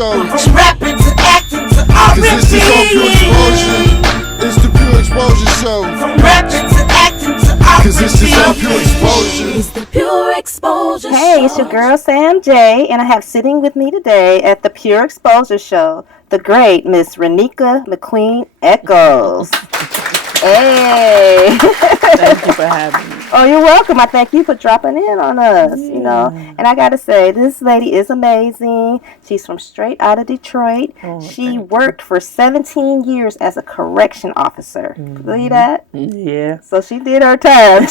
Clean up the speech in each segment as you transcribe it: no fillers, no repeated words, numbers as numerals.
Show. From rapping to acting to R&B. Cause this is all pure exposure. It's the Pure Exposure Show. From rapping to acting to R&B. Cause this is all pure exposure. It's the Pure Exposure Show. Hey, it's your girl Sam J, and I have sitting with me today at the Pure Exposure Show the great Miss Renika Mcqueen Echoes. Hey. Thank you for having me. Oh, you're welcome. I thank you for dropping in on us, you know. And I got to say, this lady is amazing. She's from straight out of Detroit. She worked for 17 years as a correction officer. Believe that? Yeah. So she did her time.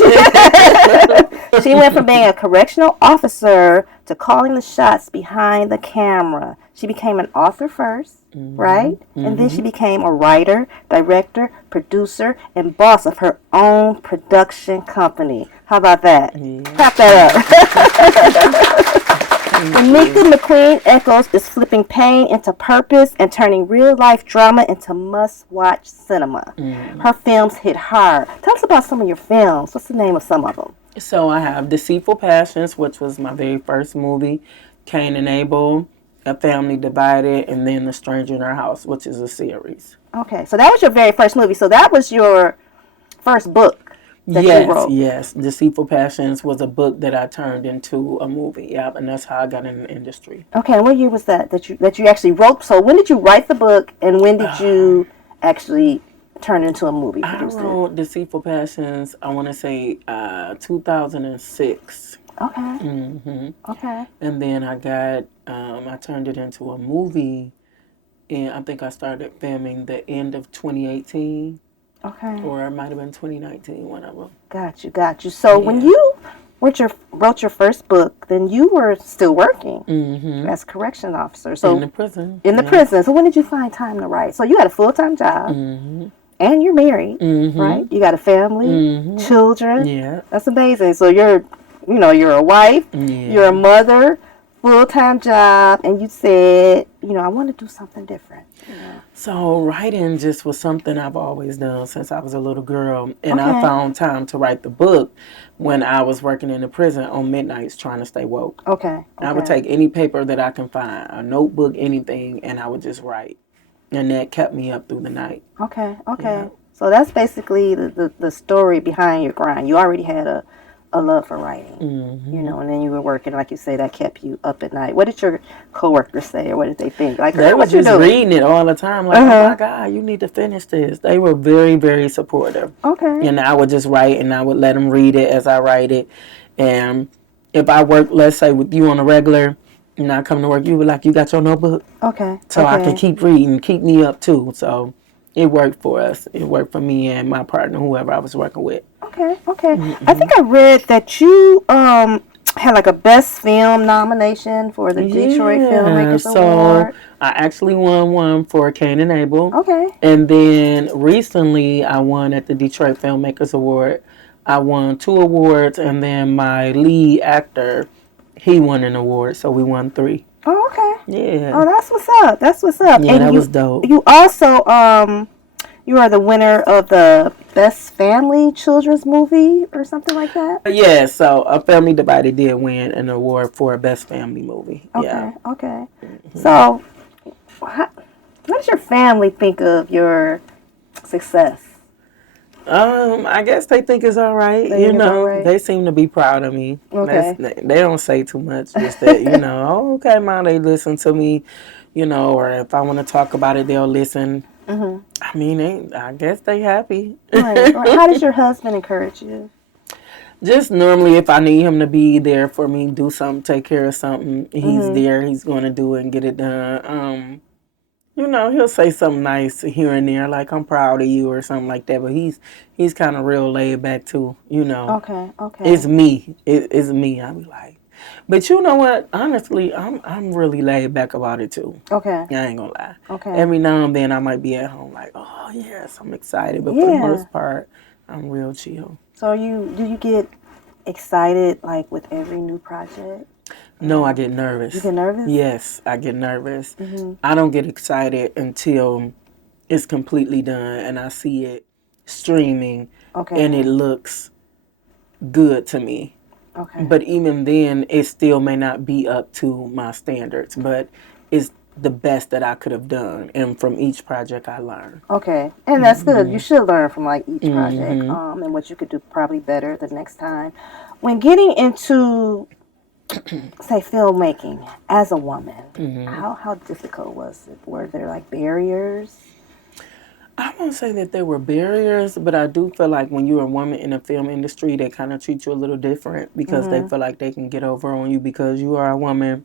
She went from being a correctional officer to calling the shots behind the camera. She became an author first, right? And then she became a writer, director, producer, and boss of her own production company. How about that? Clap that up. Renika Mcqueen Echoes is flipping pain into purpose and turning real-life drama into must-watch cinema. Her films hit hard. Tell us about some of your films. What's the name of some of them? So I have Deceitful Passions, which was my very first movie, Cain and Abel, A Family Divided, and then The Stranger in Our House, which is a series. Okay, so that was your very first movie. So that was your first book that you wrote. Yes. Deceitful Passions was a book that I turned into a movie. Yep, and that's how I got in the industry. Okay, and what year was that you actually wrote? So when did you write the book, and when did you actually turn it into a movie? I wrote Deceitful Passions, I want to say 2006. Okay. Okay. And then I got, I turned it into a movie, and I think I started filming the end of 2018. Okay. Or it might have been 2019, one of them. Got you. So when you wrote your first book, then you were still working as a correction officer. So in the prison. In the prison. So when did you find time to write? So you had a full-time job, and you're married, right? You got a family, children. Yeah. That's amazing. So you're a wife, you're a mother, full-time job, and you said, I want to do something different. So writing just was something I've always done since I was a little girl. And I found time to write the book when I was working in the prison on midnights trying to stay woke. Okay. I would take any paper that I can find, a notebook, anything, and I would just write. And that kept me up through the night. Okay. Yeah. So that's basically the story behind your grind. You already had a love for writing, and then you were working, like you say, that kept you up at night. What did your coworkers say, or what did they think? Like, they were just reading it all the time, like, oh my God, you need to finish this. They were very, very supportive. Okay. And I would just write, and I would let them read it as I write it. And if I work, let's say, with you on a regular, and I come to work, you were like, you got your notebook? Okay. So I can keep reading, keep me up too. So it worked for us. It worked for me and my partner, whoever I was working with. Okay. I think I read that you had like a best film nomination for the Detroit Filmmakers Award. I actually won one for Cain and Abel. Okay. And then recently I won at the Detroit Filmmakers Award. I won 2 awards, and then my lead actor, he won an award, so we won 3. Oh, okay. Yeah. Oh, that's what's up. Yeah, and that was dope. You also you are the winner of the Best Family Children's Movie or something like that? Yeah, so A Family Divided did win an award for a Best Family Movie. Okay. So, what does your family think of your success? I guess they think it's all right. They seem to be proud of me. Okay. They don't say too much. Just that, oh, okay, Mom, they listen to me, or if I want to talk about it, they'll listen. I mean, I guess they happy. Right. How does your husband encourage you? Just normally, if I need him to be there for me, do something, take care of something, he's there. He's going to do it and get it done. He'll say something nice here and there, like, I'm proud of you or something like that. But he's kind of real laid back, too, Okay. It's me. It's me. I be like, but you know what? Honestly, I'm really laid back about it, too. Okay. I ain't going to lie. Okay. Every now and then I might be at home like, oh, yes, I'm excited. But for the most part, I'm real chill. So do you get excited, like, with every new project? No, I get nervous. You get nervous? Yes, I get nervous. I don't get excited until it's completely done and I see it streaming and it looks good to me. Okay. But even then, it still may not be up to my standards, but it's the best that I could have done. And from each project I learned. Okay, and that's good. You should learn from like each project, and what you could do probably better the next time. When getting into, say, filmmaking as a woman, how difficult was it? Were there like barriers? I won't say that there were barriers, but I do feel like when you're a woman in the film industry, they kind of treat you a little different because they feel like they can get over on you because you are a woman,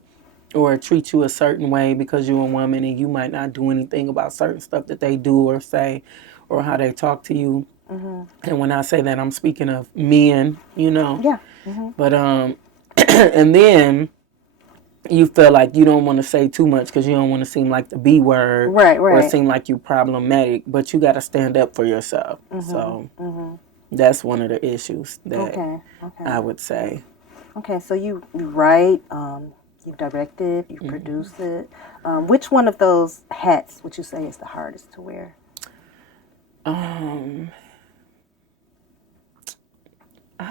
or treat you a certain way because you're a woman and you might not do anything about certain stuff that they do or say or how they talk to you. And when I say that, I'm speaking of men, you know. Yeah. But and then you feel like you don't want to say too much because you don't want to seem like the B word, Right. or seem like you problematic. But you got to stand up for yourself. So that's one of the issues that I would say. Okay, so you write, you direct it, you produce it. Which one of those hats would you say is the hardest to wear? I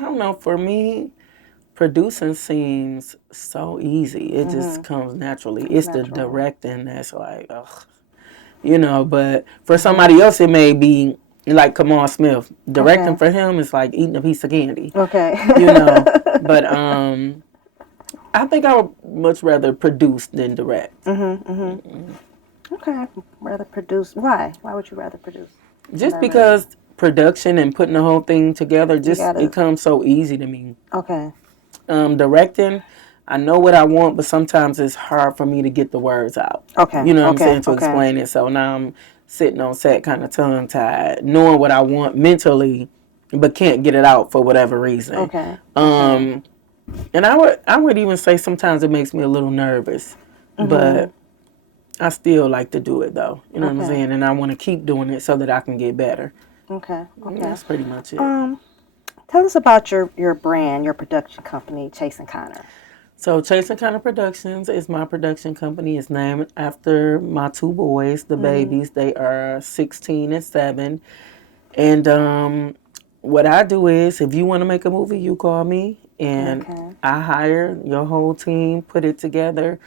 don't know. For me, producing seems so easy. It just comes naturally. It's the directing that's like, ugh, you know. But for somebody else, it may be like Kamal Smith. Directing for him is like eating a piece of candy. Okay. You know. But I think I would much rather produce than direct. Okay, rather produce. Why? Why would you rather produce? Just because production and putting the whole thing together, it comes so easy to me. Okay. Directing, I know what I want, but sometimes it's hard for me to get the words out. Okay. You know what I'm saying, to explain it. So now I'm sitting on set kind of tongue-tied, knowing what I want mentally, but can't get it out for whatever reason. Okay. And I would even say sometimes it makes me a little nervous, but I still like to do it though. You know what I'm saying? And I want to keep doing it so that I can get better. Okay. That's pretty much it. Tell us about your brand, your production company, Chase and Connor. So Chase and Connor Productions is my production company. It's named after my two boys, the babies. They are 16 and 7. And what I do is, if you want to make a movie, you call me. And I hire your whole team, put it together,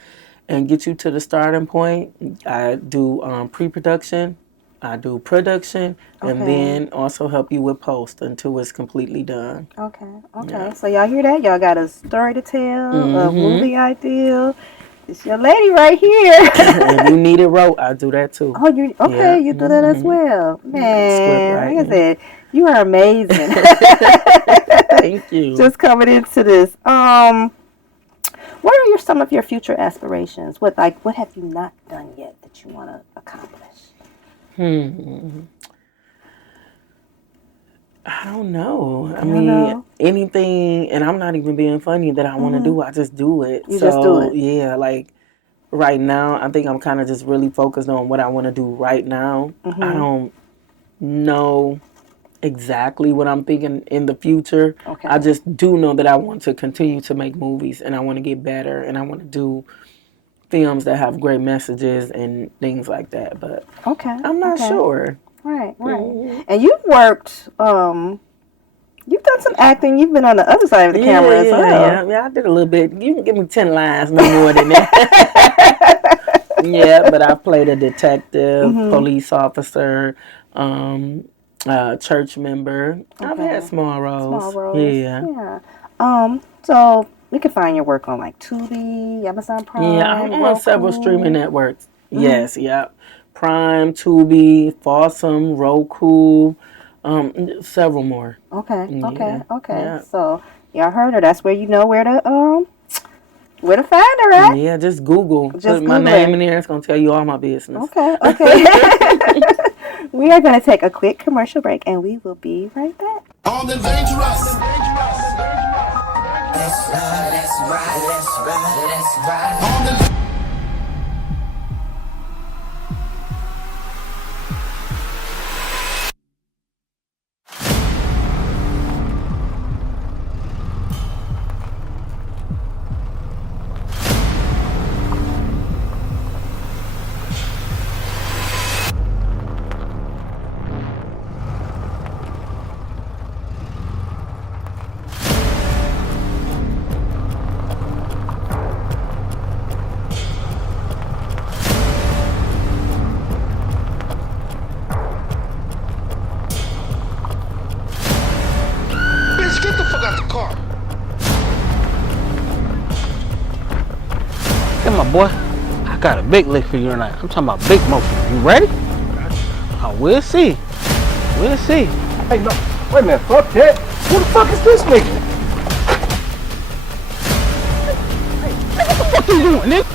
and get you to the starting point. I do pre-production, I do production, and then also help you with post until it's completely done. Okay. Yeah. So y'all hear that? Y'all got a story to tell, a movie idea. It's your lady right here. If you need it wrote, I do that too. Oh, you you do that as well. Man, like I said, you are amazing. Thank you. Just coming into this. What are some of your future aspirations? What have you not done yet that you want to accomplish? I don't know. I mean, anything, and I'm not even being funny, that I want to do, I just do it. You just do it. Yeah, like right now, I think I'm kind of just really focused on what I want to do right now. I don't know exactly what I'm thinking in the future. I just do know that I want to continue to make movies, and I want to get better, and I want to do films that have great messages and things like that. But I'm not sure. Right. And you've worked, you've done some acting. You've been on the other side of the camera as well. Yeah, I did a little bit. You can give me 10 lines, no more than that. Yeah, but I played a detective, police officer, church member. I've had small roles. Yeah. So we can find your work on like Tubi, Amazon Prime. Yeah, I'm on several streaming networks. Yes, Prime, Tubi, Fawsome, Roku, several more. Okay. Yeah. So y'all heard her. That's where you know where to find her at. Yeah, just Google. Put my name in there. It's gonna tell you all my business. Okay. We are going to take a quick commercial break, and we will be right back. On the dangerous. Let's ride. car. Hey, my boy, I got a big lick for you tonight. I'm talking about big motion. You ready? Oh, we'll see. We'll see. Hey, no, wait a minute, fuck that. Who the fuck is this nigga? What you doing, nigga?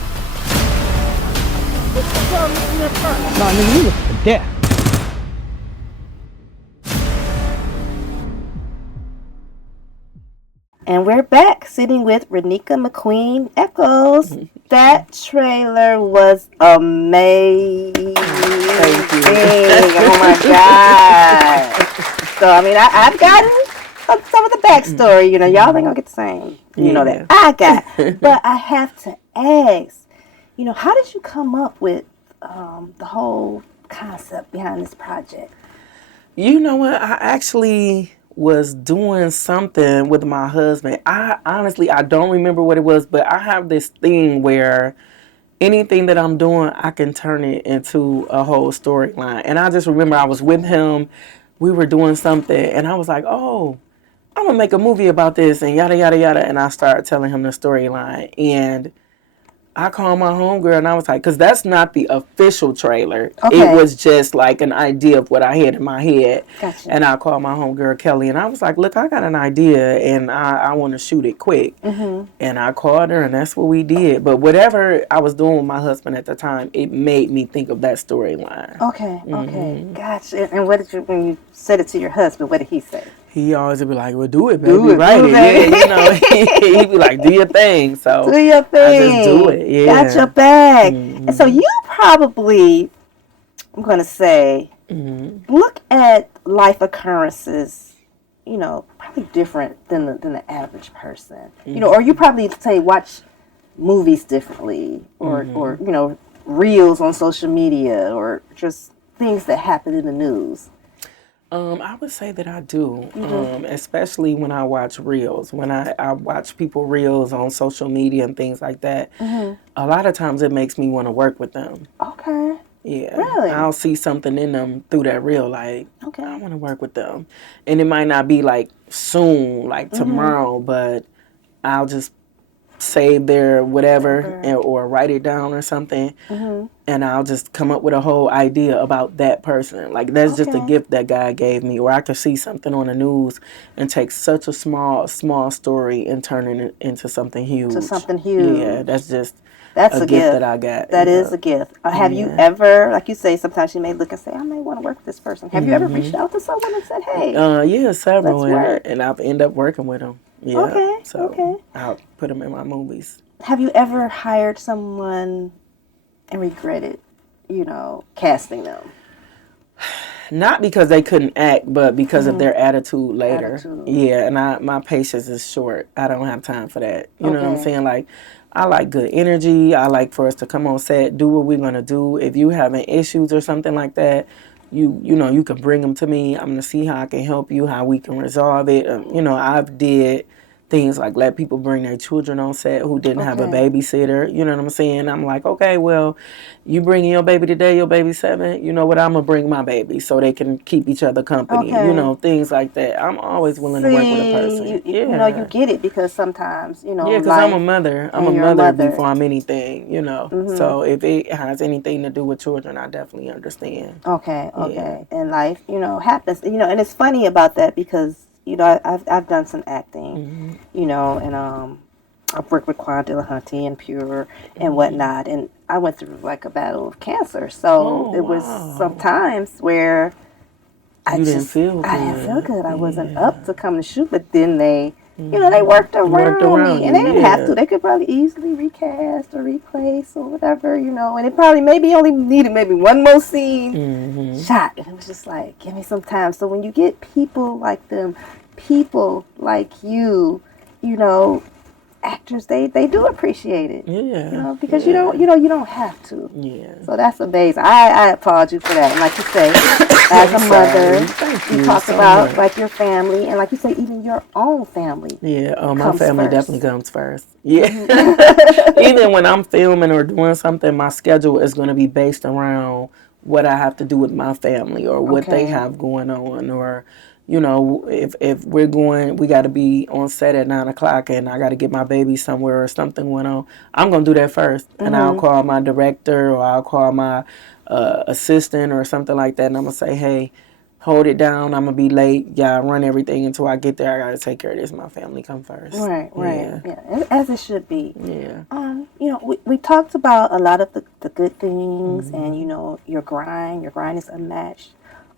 Nah, nigga, you look for death. And we're back sitting with Renika Mcqueen Echoes. That trailer was amazing. Thank you. Oh my God. So, I mean, I've gotten some of the backstory. You know, y'all ain't gonna get the same, that I got. But I have to ask, how did you come up with the whole concept behind this project? You know what? I actually was doing something with my husband. I honestly don't remember what it was, but I have this thing where anything that I'm doing, I can turn it into a whole storyline. And I just remember I was with him, we were doing something, and I was like, oh, I'm gonna make a movie about this, and yada yada yada. And I started telling him the storyline, and I called my homegirl and I was like, because that's not the official trailer. Okay. It was just like an idea of what I had in my head. Gotcha. And I called my homegirl Kelly and I was like, look, I got an idea and I want to shoot it quick. Mm-hmm. And I called her and that's what we did. But whatever I was doing with my husband at the time, it made me think of that storyline. Okay, okay. Gotcha. And what did when you said it to your husband, what did he say? He always would be like, well, do it, baby. Write it. Yeah, he'd be like, do your thing. So do your thing. I just do it. Yeah. Got your back. Mm-hmm. And so you probably, I'm going to say, look at life occurrences, probably different than the average person. Or you probably say watch movies differently or reels on social media or just things that happen in the news. I would say that I do, especially when I watch reels. When I watch people reels on social media and things like that, a lot of times it makes me want to work with them. Okay. Yeah. Really? I'll see something in them through that reel, like, okay, I want to work with them. And it might not be like soon, like tomorrow, but I'll just save their whatever or write it down or something, and I'll just come up with a whole idea about that person. Like that's just a gift that God gave me. Or I could see something on the news and take such a small story and turn it into something huge. Yeah, that's a gift that I got. That is a gift. Have you ever, like you say, sometimes you may look and say, I may want to work with this person. Have you ever reached out to someone and said, hey? Yeah, several, and I've ended up working with them. Yeah. Okay. I'll put them in my movies. Have you ever hired someone and regretted, casting them? Not because they couldn't act, but because of their attitude later. Yeah, and my patience is short. I don't have time for that. You know what I'm saying? Like, I like good energy. I like for us to come on set, do what we're going to do. If you having issues or something like that, you can bring them to me. I'm going to see how I can help you, how we can resolve it. I've did things like let people bring their children on set who didn't have a babysitter. You know what I'm saying? I'm like, okay, well, you bringing your baby today, your baby's 7. You know what? I'm going to bring my baby so they can keep each other company. Things like that. I'm always willing to work with a person. You get it because sometimes, Yeah, because I'm a mother. I'm a mother before I'm anything, So if it has anything to do with children, I definitely understand. Okay. Yeah. And life, happens. And it's funny about that because I've done some acting, and I've worked with Quan Dillahunty and Pure and whatnot, and I went through like a battle of cancer. So it was some times where I didn't feel good. I wasn't up to come to shoot, but then they worked around me, and they didn't have to. They could probably easily recast or replace or whatever, and it probably maybe only needed maybe one more scene shot. And it was just like, give me some time. So when you get people like them, people like you, actors, they do appreciate it. Yeah. Because you don't have to. Yeah. So that's amazing. I applaud you for that. And like you say, as a mother, you talk about like your family, and like you say, even your own family. Yeah. My family definitely comes first. Yeah. Even when I'm filming or doing something, my schedule is going to be based around what I have to do with my family or what they have going on or you know, if we're going, we got to be on set at 9:00 and I got to get my baby somewhere or something went on, I'm going to do that first. And I'll call my director or I'll call my assistant or something like that. And I'm going to say, hey, hold it down. I'm going to be late. Yeah, run everything until I get there. I got to take care of this. My family come first. Right. Yeah. Yeah. As it should be. Yeah. You know, we talked about a lot of the good things and, you know, your grind is unmatched.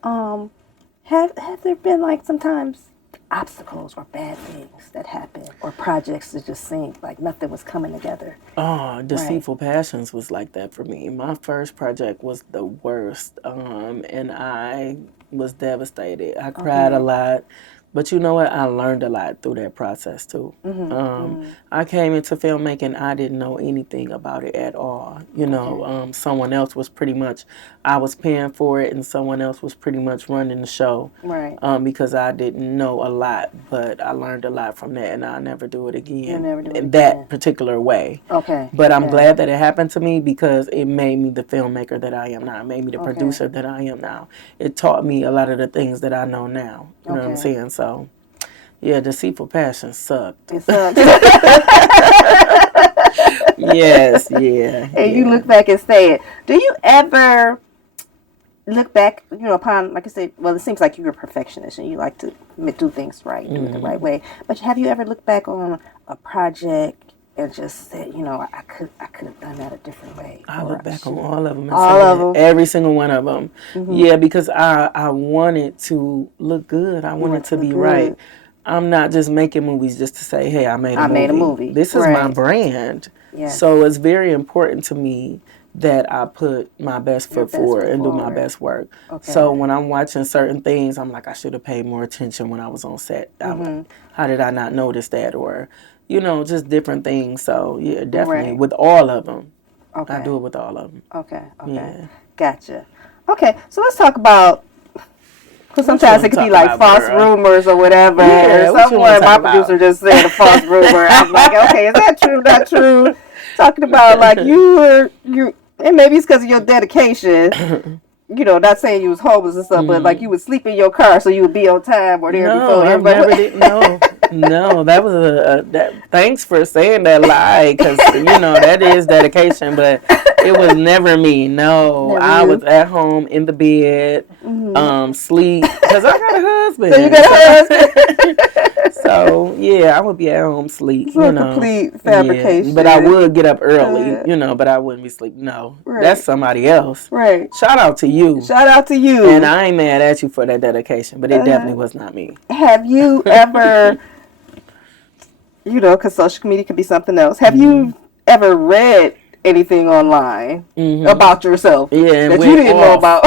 Have there been like sometimes obstacles or bad things that happen or projects that just seemed like nothing was coming together? Oh, Deceitful Passions was like that for me. My first project was the worst, and I was devastated. I cried a lot. But you know what? I learned a lot through that process too. I came into filmmaking, I didn't know anything about it at all. You know, someone else was pretty much, I was paying for it and someone else was pretty much running the show. Right. Because I didn't know a lot, but I learned a lot from that and I'll never do it again. You'll never do it in again. that particular way. Okay. But I'm glad that it happened to me because it made me the filmmaker that I am now. It made me the producer that I am now. It taught me a lot of the things that I know now. You know what I'm saying? So, yeah, Deceitful Passion sucked. It sucked. Yes, yeah. And you look back and say it. Do you ever look back, you know, upon, like I said, well, it seems like you're a perfectionist and you like to do things right, do it the right way. But have you ever looked back on a project and just said, you know, I could have done that a different way? I look back on all of them. All of them? Every single one of them. Yeah, because I wanted to look good. I wanted to be right. I'm not just making movies just to say, hey, I made a movie. This is my brand. Yes. So it's very important to me that I put my best foot forward and do my best work. Okay. So when I'm watching certain things, I'm like, I should have paid more attention when I was on set. How did I not notice that? Or, you know, just different things. So, yeah, definitely. With all of them. I do it with all of them. Okay. Yeah. Gotcha. Okay, so let's talk about, because sometimes it could be like false rumors or whatever. Yeah, Someone, my producer just said a false rumor. I'm like, okay, is that true? Not true? Talking about like you, and maybe it's because of your dedication. You know, not saying you was homeless and stuff, but like you would sleep in your car so you would be on time or there before everybody. No, that was thanks for saying that lie, because you know that is dedication, but it was never me. No, I was at home in the bed, sleep, because I got a husband. So you got a husband. So yeah, I would be at home sleep. So complete fabrication. Yeah, but I would get up early, you know, but I wouldn't be sleeping. No, that's somebody else. Right. Shout out to you. Shout out to you. And I ain't mad at you for that dedication, but it definitely was not me. Have you ever, you know, because social media could be something else. Have you ever read anything online about yourself that you didn't know about?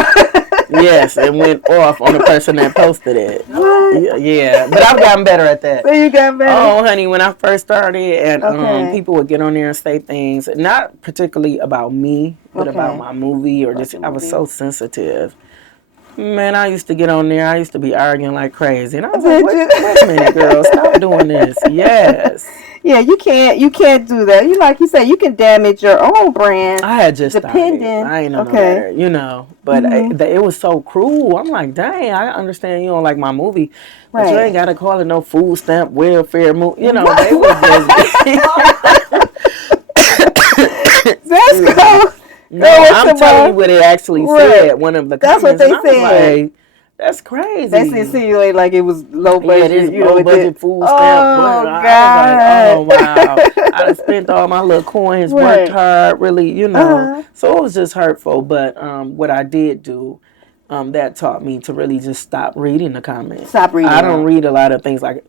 Yes, it went off on the person that posted it. What? Yeah, but I've gotten better at that. So you got better? Oh, honey, when I first started, and people would get on there and say things, not particularly about me, but about my movie or just, I was so sensitive. Man, I used to get on there, I used to be arguing like crazy. And I was like, wait a minute, girl, stop doing this. Yes. Yeah, you can't do that. You like you said, you can damage your own brand. I had just depending. Started. I ain't know no better, you know. But it was so cruel. I'm like, dang, I understand you don't like my movie, but you ain't got to call it no food stamp welfare movie. You know, they was just. That's cool. No, I'm telling you what it actually said. One of the comments. That's what they said. Like, that's crazy. They insinuate like it was low budget. Yeah, this low budget food stamp. Oh, God. I was like, oh, wow. I done spent all my little coins, worked hard, really, you know. So it was just hurtful. But what I did do, that taught me to really just stop reading the comments. Stop reading. I don't read a lot of things like,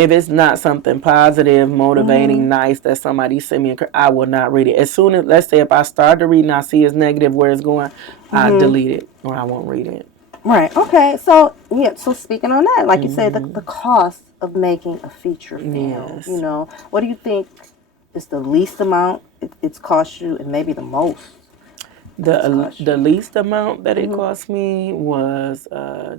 if it's not something positive, motivating, nice that somebody sent me, I will not read it. As soon as, let's say, if I start to read and I see it's negative where it's going, I delete it or I won't read it. Right. Okay. So So speaking on that, like you said, the cost of making a feature film. Yes. You know, what do you think is the least amount it's cost you, and maybe the most? The least amount that it cost me was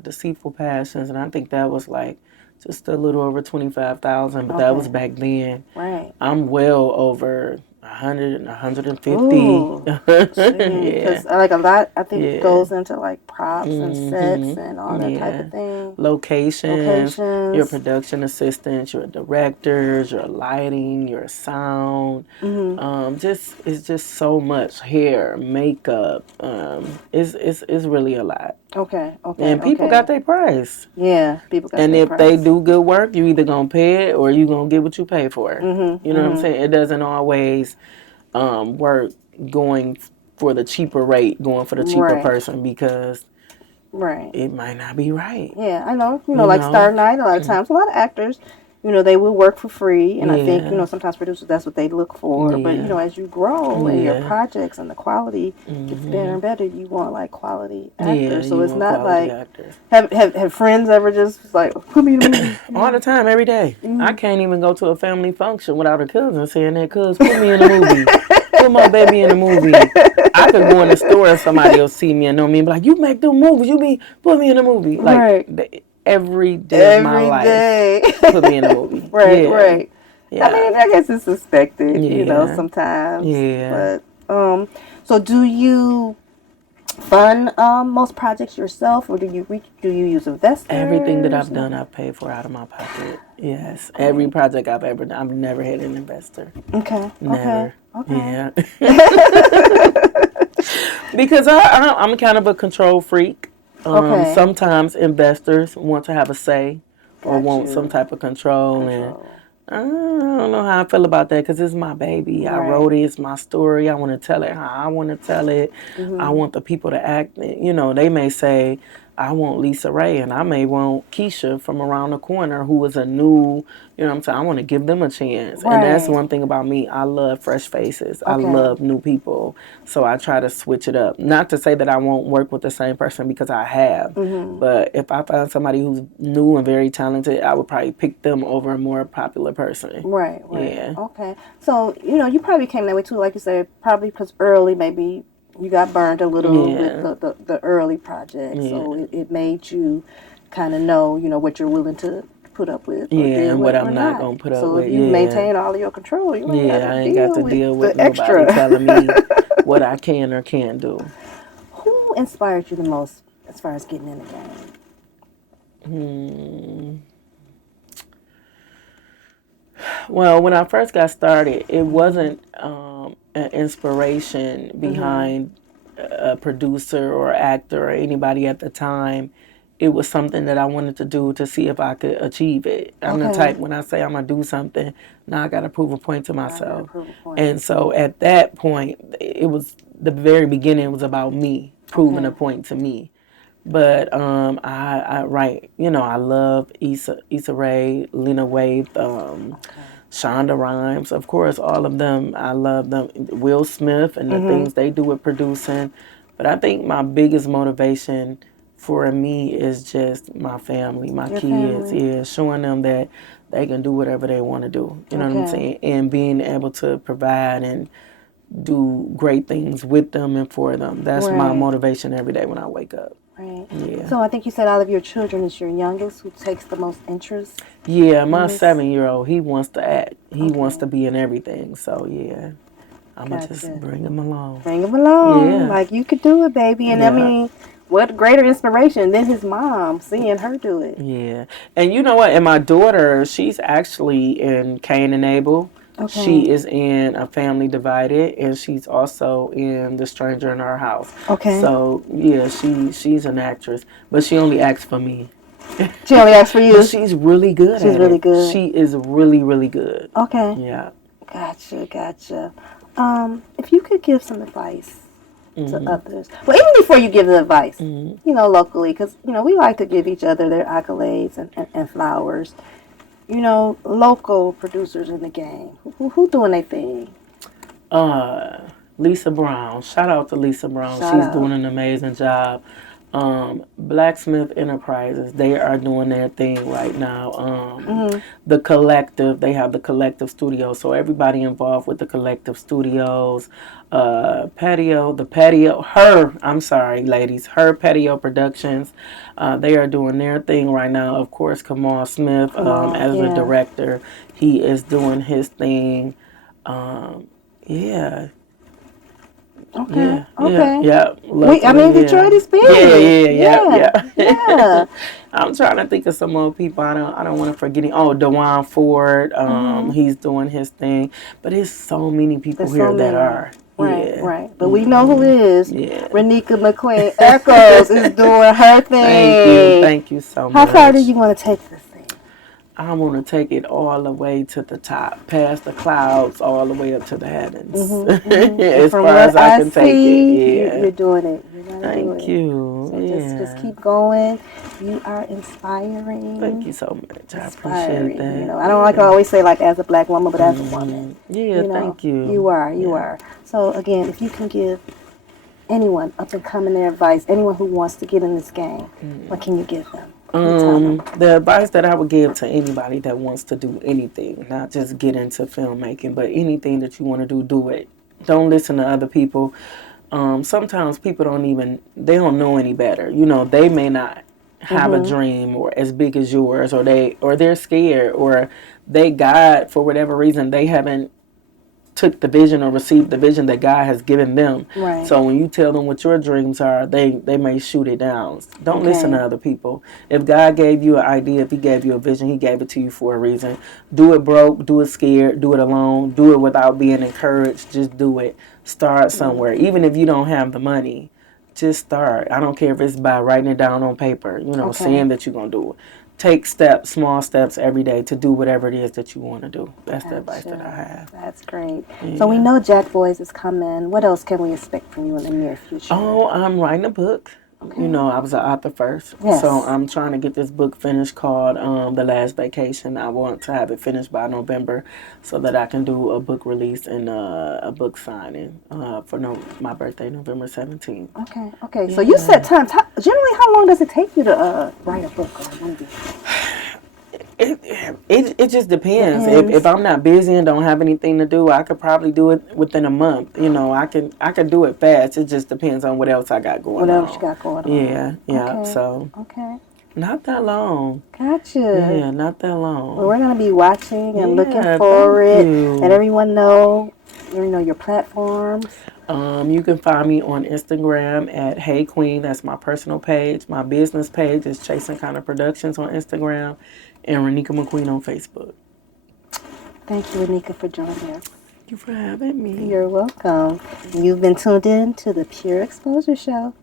Deceitful Passions, and I think that was like just a little over $25,000, but that was back then. Right. I'm well over 100, 150. Ooh. Yeah. Because like a lot, I think Yeah. goes into like props and sets and all that type of thing. Locations, your production assistants, your directors, your lighting, your sound. It's just so much hair, makeup. It's really a lot. Okay. And people got their price. Yeah, people got And their if price. they do good work, you either gonna pay it or you gonna get what you pay for. You know what I'm saying? It doesn't always work going for the cheaper rate, going for the cheaper Right. person because Right. it might not be right. Yeah, I know. Like Star Night, a lot of times, a lot of actors, they will work for free. And I think, sometimes producers, that's what they look for. But, as you grow in your projects and the quality gets better and better, you want, like, quality actors. So it's not like, have friends ever just, like, put me in a movie? All the time, every day. I can't even go to a family function without a cousin saying that, cuz, put me in a movie. Put my baby in a movie. I could go in the store and somebody will see me and know me and be like, you make them movies, put me in a movie. Like, every day of my life, put me in a movie. Right. Yeah. I mean, I guess it's suspected, sometimes. Yeah. But, so do you fund most projects yourself, or do you use investors? Everything that I've done, I've paid for out of my pocket. Yes. Every project I've ever done, I've never had an investor. Okay. Never. Okay. Yeah. Because I'm kind of a control freak. Sometimes investors want to have a say or want some type of control. And I don't know how I feel about that because it's my baby. I wrote it. It's my story. I want to tell it how I want to tell it. I want the people to act. They may say, I want Lisa Ray and I may want Keisha from around the corner who is a new, what I'm saying? I want to give them a chance. And that's one thing about me. I love fresh faces. I love new people. So I try to switch it up. Not to say that I won't work with the same person because I have. But if I find somebody who's new and very talented, I would probably pick them over a more popular person. Right. Yeah. Okay. So, you probably came that way too, like you said, probably because early maybe you got burned a little with the early projects. Yeah. So it made you kind of know, what you're willing to put up with. And what I'm not going to put up with. So if you maintain all of your control, you ain't got to deal with nobody extra. telling me what I can or can't do. Who inspired you the most as far as getting in the game? Well, when I first got started, it wasn't an inspiration behind a producer or actor or anybody at the time. It was something that I wanted to do to see if I could achieve it. I'm the type, when I say I'm going to do something, now I got to prove a point to myself. And so at that point, it was the very beginning was about me, proving a point to me. But I write, I love Issa Rae, Lena Waithe, Shonda Rhimes, of course, all of them. I love them. Will Smith and the things they do with producing. But I think my biggest motivation for me is just my family, my kids. Yeah, showing them that they can do whatever they want to do. You know what I'm saying? And being able to provide and do great things with them and for them. That's my motivation every day when I wake up. Right. Yeah. So I think you said out of your children, it's your youngest who takes the most interest? Yeah, my 7-year-old, he wants to act. He wants to be in everything. So, yeah, I'm going to just bring him along. Bring him along. Yeah. Like, you could do it, baby. And I mean, what greater inspiration than his mom, seeing her do it. Yeah. And you know what? And my daughter, she's actually in Cain and Abel. Okay. She is in A Family Divided, and she's also in The Stranger in Our House. Okay. So, yeah, she's an actress, but she only acts for me. She only acts for you? But she's really good at it. She's really good? She is really, really good. Okay. Yeah. Gotcha. If you could give some advice to others. Well, even before you give the advice, locally, because, we like to give each other their accolades and flowers. Local producers in the game. Who doing their thing? Lisa Brown. Shout out to Lisa Brown. She's doing an amazing job. Blacksmith Enterprises, they are doing their thing right now. The Collective, they have the Collective Studio, so everybody involved with the Collective Studios, Her Patio Productions, they are doing their thing right now. Of course, Kamal Smith, as the director, he is doing his thing. Yeah. Okay. Yeah. Okay. Yeah. Detroit is big. Yeah. I'm trying to think of some more people. I don't want to forget. Dewan Ford. He's doing his thing. But there's so many people There's here so that many. are. Right, Yeah. right. But we know who is. Yeah. Renika Mcqueen Echoes is doing her thing. Thank you so How much. far do you want to take this thing? I want to take it all the way to the top, past the clouds, all the way up to the heavens. As From far as what I can take it. Yeah. You're doing it. You're gonna do it. Thank you. So Yeah. just keep going. You are inspiring. Thank you so much. I Inspiring. appreciate that. You know, I don't like to always say like as a black woman, but as a woman. Yeah, You know, thank you. You are. So again, if you can give anyone up and coming their advice, anyone who wants to get in this game, what can you give them? The advice that I would give to anybody that wants to do anything, not just get into filmmaking, but anything that you want to do it. Don't listen to other people. Sometimes people they don't know any better. You know, they may not have a dream or as big as yours, or they're scared, or God, for whatever reason, they haven't took the vision or received the vision that God has given them. Right. So when you tell them what your dreams are, they may shoot it down. Don't listen to other people. If God gave you an idea, if he gave you a vision, he gave it to you for a reason. Do it broke, do it scared, do it alone, do it without being encouraged. Just do it. Start somewhere. Even if you don't have the money, just start. I don't care if it's by writing it down on paper, saying that you're going to do it. Take steps, small steps every day to do whatever it is that you want to do. That's the advice that I have. That's great. Yeah. So we know Jack Boys is coming. What else can we expect from you in the near future? Oh, I'm writing a book. Okay. I was an author first. Yes. So I'm trying to get this book finished called The Last Vacation. I want to have it finished by November so that I can do a book release and a book signing for my birthday, November 17th. Okay. Yeah. So you set times. Generally, how long does it take you to write a book or a movie? It just depends. If I'm not busy and don't have anything to do, I could probably do it within a month. I can do it fast. It just depends on what else I got going on. What else you got going on? Yeah. Okay. So not that long. Gotcha. Yeah, not that long. Well, we're gonna be watching and looking for it. Let everyone know. Your platforms. You can find me on Instagram at Hey Queen. That's my personal page. My business page is Chasing Kinda Productions on Instagram, and Renika Mcqueen on Facebook. Thank you, Renika, for joining us. Thank you for having me. You're welcome. You've been tuned in to the Pure Exposure Show.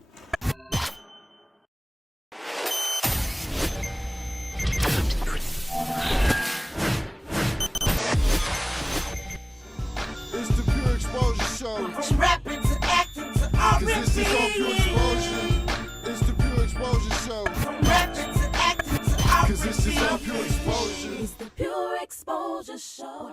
It's the Pure Exposure Show. From rapping to acting to Cause this is all R&B. pure exposure. It's the Pure Exposure Show. From rapping to acting to R&B. Cause this is all pure exposure. It's the Pure Exposure Show.